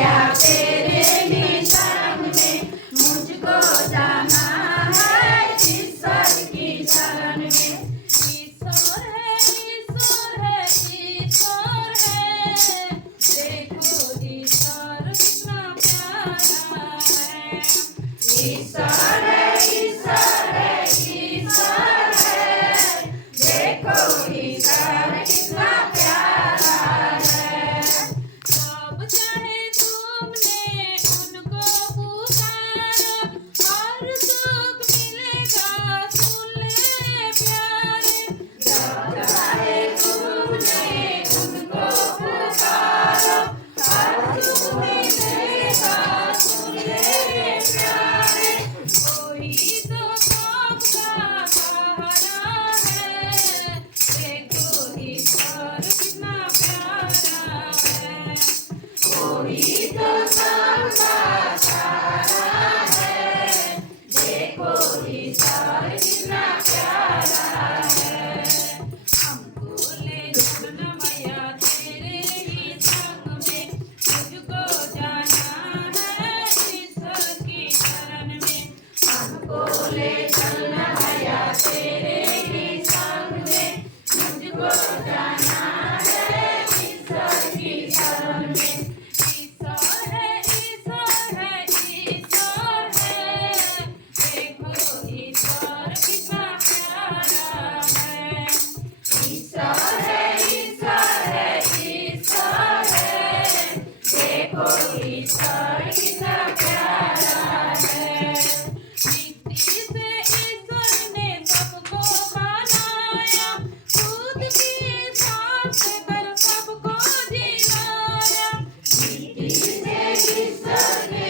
नया तेरे ही शरण में मुझको जाना है ईश्वर की शरण में। ईश्वर है ईश्वर है ईश्वर है, देखो ईश्वर कितना प्यारा है। ईश्वर है ईश्वर है ईश्वर है, देखो ईश्वर कितना प्यारा है। जब चाहे तुमने उनको पुकारा, हर सुख मिलेगा सुन ले प्यारे। जब चाहे तुमने उनको पुकारा, हर सुख मिलेगा सुन ले प्यारे। कोई तो सबका सहारा है, देखो ईश्वर कितना प्यारा है। कोई तो सबका सहारा है, देखो ईश्वर कितना प्यारा है। हमको ले चलना मैया तेरे ही संग में, मुझको जाना है ईश्वर की शरण में। हमको ले चलना मैया तेरे ही संग में, मुझको जाना है ईश्वर की शरण में। ईश्वर है ईश्वर है ईश्वर है, देखो ईश्वर कितना प्यारा है। ईश्वर है ईश्वर है ईश्वर है, देखो ईश्वर कितना प्यारा है। मिट्टी से ईश्वर ने सबको बनाया, खुद की सांस कर सबको जिलाया। मिट्टी से ईश्वर ने